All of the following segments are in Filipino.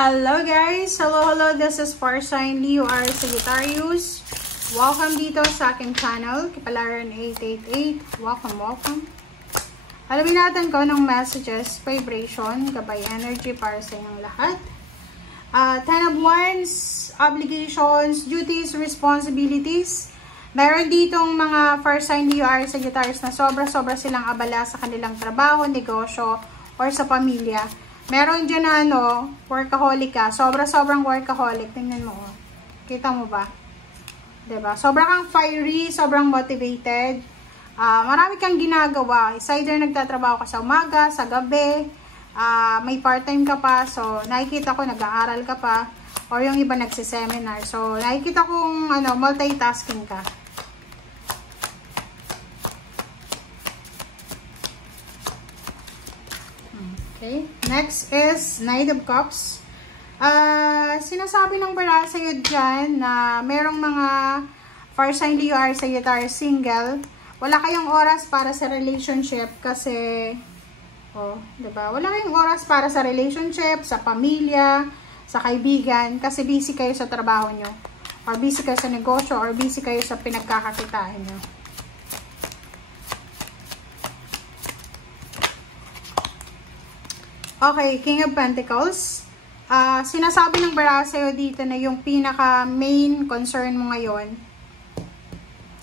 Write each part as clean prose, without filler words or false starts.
Hello guys! Hello! This is Farsign Leo R. Sagittarius. Welcome dito sa aking channel, Kapalaran 888. Welcome! Alamin natin ko ng messages, vibration, gabay energy para sa inyong lahat. Ten of Wands, obligations, duties, responsibilities. Meron ditong mga Farsign Leo R. Sagittarius na sobra-sobra silang abala sa kanilang trabaho, negosyo, or sa pamilya. Meron dyan na workaholic ka. Sobrang workaholic. Tingnan mo. Kita mo ba? Diba? Sobrang kang fiery, sobrang motivated. Marami kang ginagawa. It's either nagtatrabaho ka sa umaga, sa gabi, may part-time ka pa. So, nakikita ko nag-aaral ka pa. Or yung iba nagsiseminar. So, nakikita kong multitasking ka. Okay. Next is Knight of Cups. Sinasabi ng bara sa'yo dyan na merong mga Farsign Leo R. Sagittarius single. Wala kayong oras para sa relationship kasi, diba? Wala kayong oras para sa relationship, sa pamilya, sa kaibigan, kasi busy kayo sa trabaho nyo. Or busy kayo sa negosyo, or busy kayo sa pinagkakakitaan nyo. Okay, King of Pentacles. Sinasabi ng bara sa'yo dito na yung pinaka main concern mo ngayon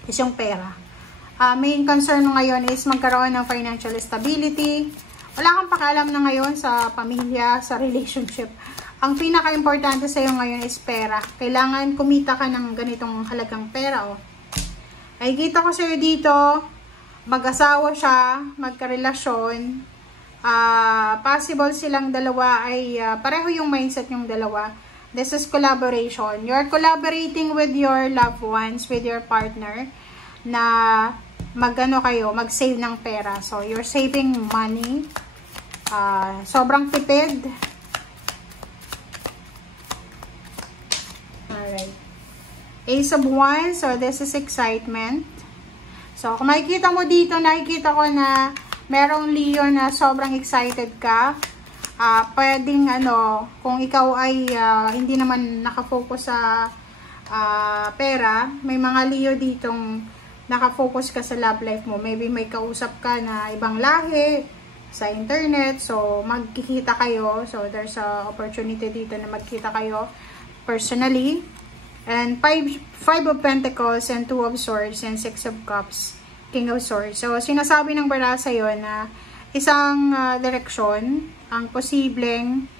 is yung pera. Main concern mo ngayon is magkaroon ng financial stability. Wala kang pakialam na ngayon sa pamilya, sa relationship. Ang pinaka-importante sa'yo ngayon is pera. Kailangan kumita ka ng ganitong halagang pera. Ay, kita ko sa'yo dito, mag-asawa siya, magkarelasyon. Possible silang dalawa ay pareho yung mindset yung dalawa. This is collaboration. You're collaborating with your loved ones, with your partner, na mag-save ng pera. So, you're saving money. Sobrang tipid. Alright. Ace of Wands. So, this is excitement. So, kung makikita mo dito, nakikita ko na merong Leo na sobrang excited ka. Pwedeng kung ikaw ay hindi naman nakafocus sa pera, may mga Leo ditong nakafocus ka sa love life mo. Maybe may kausap ka na ibang lahi sa internet, so magkikita kayo. So there's a opportunity dito na magkita kayo personally. And 5 of Pentacles and 2 of Swords and 6 of Cups. King of Swords. So, sinasabi ng bara sa'yo na isang direksyon ang posibleng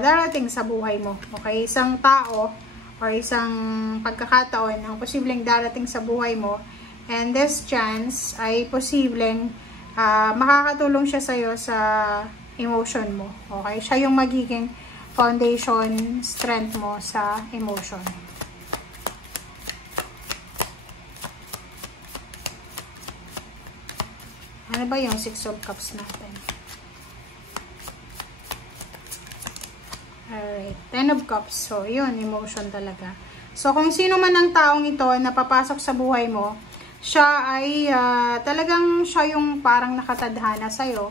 darating sa buhay mo. Okay? Isang tao or isang pagkakataon ang posibleng darating sa buhay mo. And this chance ay posibleng makakatulong siya sa'yo sa emotion mo. Okay? Siya yung magiging foundation strength mo sa emotion. Ano ba yung 6 of Cups natin? Alright. 10 of Cups. So, yun. Emotion talaga. So, kung sino man ang taong ito na papasok sa buhay mo, siya ay talagang siya yung parang nakatadhana sa'yo.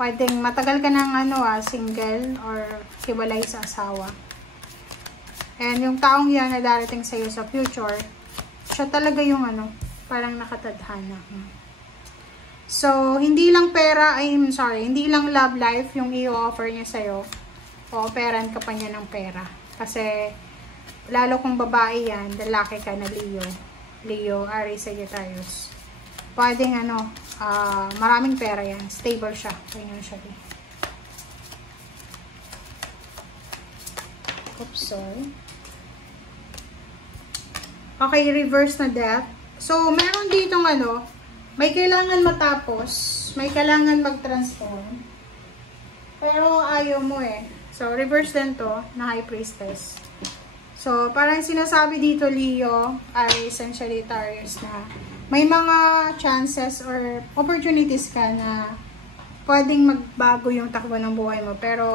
Pwedeng matagal ka ng single or hiwalay sa asawa. And yung taong yan na darating sa'yo sa future, siya talaga yung parang nakatadhana. So, hindi lang hindi lang love life yung i-offer niya sa'yo. O-offeran ka pa niya ng pera. Kasi, lalo kung babae yan, lalaki ka na Leo, Aries, Sagittarius. Pwedeng maraming pera yan. Stable siya, financially. Oops, sorry. Okay, reverse na death. So, meron ditong may kailangan matapos, may kailangan mag-transform, pero ayaw mo So, reverse din to, na High Priestess. So, parang sinasabi dito, Leo, Aries and Sagittarius na may mga chances or opportunities ka na pwedeng magbago yung takbo ng buhay mo, pero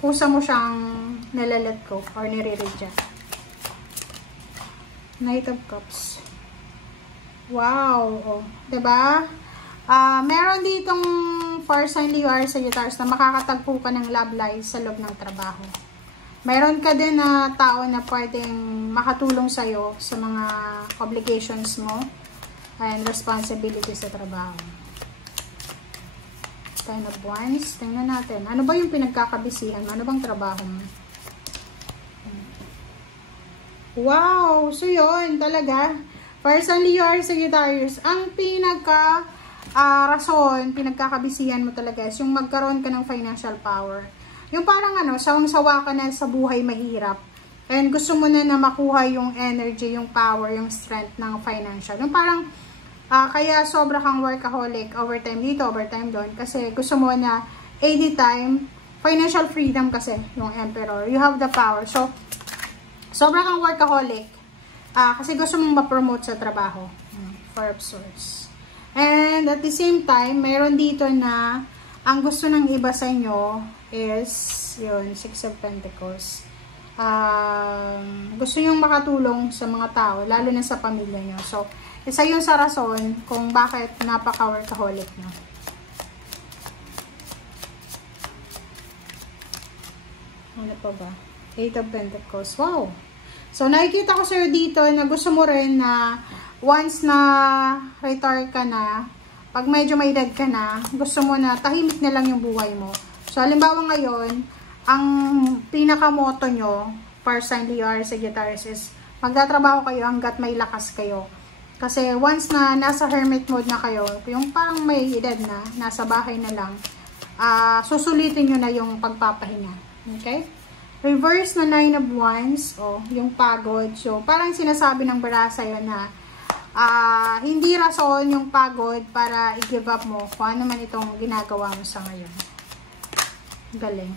kusa mo siyang nalalet go or nire-reject. Knight of Cups. Wow! Diba? Meron ditong Farsign Leo R. Sagittarius na makakatagpo ka ng love life sa loob ng trabaho. Mayroon ka din na tao na pwedeng makatulong sa'yo sa mga obligations mo and responsibility sa trabaho. Ten of Wands. Tingnan natin. Ano ba yung pinagkakabisihan mo? Ano bang trabaho mo? Wow! So, yun. Talaga. Personally, you are Sagittarius. Ang rason, pinagkakabisihan mo talaga is yung magkaroon ka ng financial power. Yung parang sawang-sawa ka na sa buhay mahirap. And gusto mo na makuha yung energy, yung power, yung strength ng financial. Yung parang, kaya sobra kang workaholic, overtime dito, overtime doon. Kasi gusto mo na anytime, financial freedom kasi, yung Emperor. You have the power. So, sobra kang workaholic. Kasi gusto mong ma-promote sa trabaho. Four of Swords. And at the same time, mayroon dito na ang gusto ng iba sa inyo is, yun, Six of Pentacles. Gusto nyong makatulong sa mga tao, lalo na sa pamilya nyo. So, isa yun sa rason kung bakit napaka-workaholic nyo. Ano pa ba? Eight of Pentacles. Wow! So, nakikita ko sa'yo dito na gusto mo rin na once na retire ka na, pag medyo may edad ka na, gusto mo na tahimik na lang yung buhay mo. So, halimbawa ngayon, ang pinaka-motto nyo, personally or Sagittarius, is magtatrabaho kayo hanggat may lakas kayo. Kasi once na nasa hermit mode na kayo, yung parang may edad na, nasa bahay na lang, susulitin nyo na yung pagpapahinga. Okay? Reverse na Nine of Wands, yung pagod. So, parang sinasabi ng bara sa'yo na hindi rason yung pagod para i-give up mo kung ano man itong ginagawa mo sa ngayon. Galing.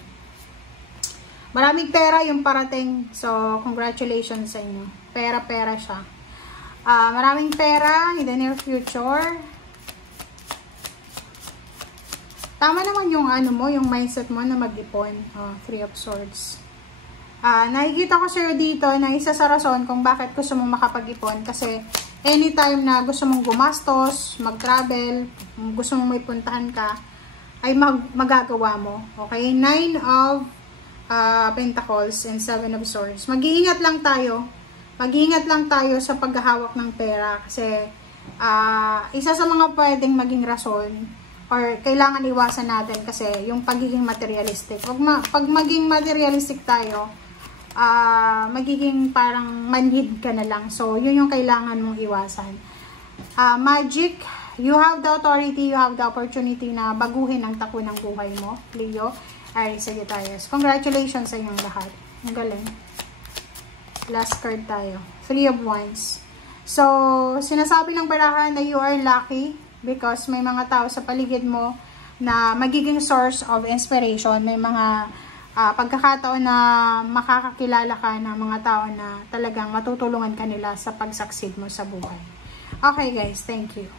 Maraming pera yung parating. So, congratulations sa inyo. Pera-pera siya. Maraming pera in the near future. Tama naman yung yung mindset mo na mag-ipon. Three of Swords. Nakikita ko sa'yo dito na isa sa rason kung bakit gusto mong makapag-ipon kasi anytime na gusto mong gumastos, mag-travel, gusto mong may puntahan ka, ay magagawa mo. Okay? Nine of Pentacles and Seven of Swords. Mag-iingat lang tayo. Mag-iingat lang tayo sa paghahawak ng pera kasi isa sa mga pwedeng maging rason or kailangan iwasan natin kasi yung pagiging materialistic. Pag maging materialistic tayo, magiging parang manhid ka na lang. So, yun yung kailangan mong iwasan. Magic, you have the authority, you have the opportunity na baguhin ang takbo ng buhay mo. Leo, Aries, Sagittarius. Congratulations sa inyong lahat. Ang galing. Last card tayo. Three of Wands. So, sinasabi ng barahan na you are lucky because may mga tao sa paligid mo na magiging source of inspiration. May mga pagkakataon na makakakilala ka ng mga tao na talagang matutulungan ka nila sa pag-succeed mo sa buhay. Okay guys, thank you.